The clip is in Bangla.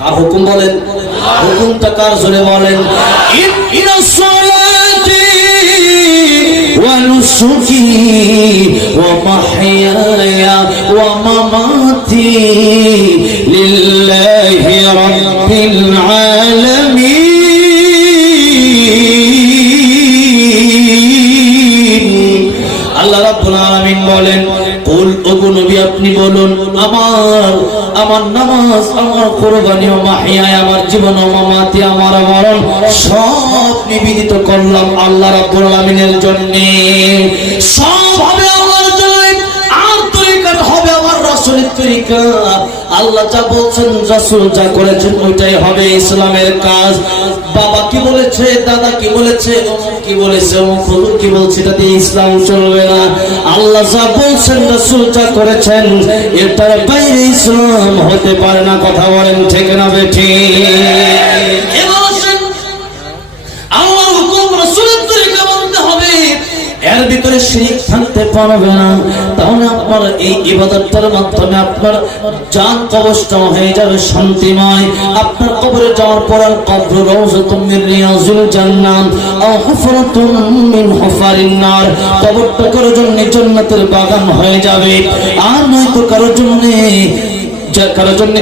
কার হুকুম বলেন? হুকুমটা কার? জোরে বলেন। ইন্নাস সালাতি ওয়া নুসুকি ওয়া মাহইয়ায়া ওয়া মামাতি লিল্লাহি রাব্বিল আলামিন। আল্লাহ রাব্বুল আলামিন বলেন, কুল ওগো নবী আপনি বলুন, আমার নামাজ, আমার কুরবানি, ও মাহিয়ায়, আমার জীবন, ও মামাতি, আমার মরণ সব নিবেদিত করলাম আল্লাহ রাব্বুল আলামিনের জন্য। সব হবে আল্লাহর জন্য, আর তরিকা হবে আমার রাসূলের তরিকা। আল্লাহ যা বলছেন, রাসূল যা করেছেন, ওইটাই হবে ইসলামের কাজ। বাবা কি বলেছে, দাদা কি বলেছে, অমুক কি বলেছে, অমুক হুজুর কি বলছে, এটাতে ইসলাম চলবে না। আল্লাহ যা বলছেন, রাসূল যা করেছেন, এটার বাইরে ইসলাম হতে পারে না। কথা বলেন ঠিক না বেঠিক? আল্লাহর হুকুম, রাসূলের তরিকা বলতে হবে, এর ভিতরে শিরক থাকতে পারবে না। তাহলে আপনার এই ইবাদতটার মাধ্যমে আপনার জান কবরটা হয়ে যাবে শান্তিময়। আপনার কবরে যাওয়ার পর কবর রাউযাতুম মিন রিয়াজিল জান্নাহ আও হুফরাতুম মিন হুফারিন নার, কবরটা কারোর জন্য জান্নাতের বাগান হয়ে যাবে, আর নয়তো কারোর জন্য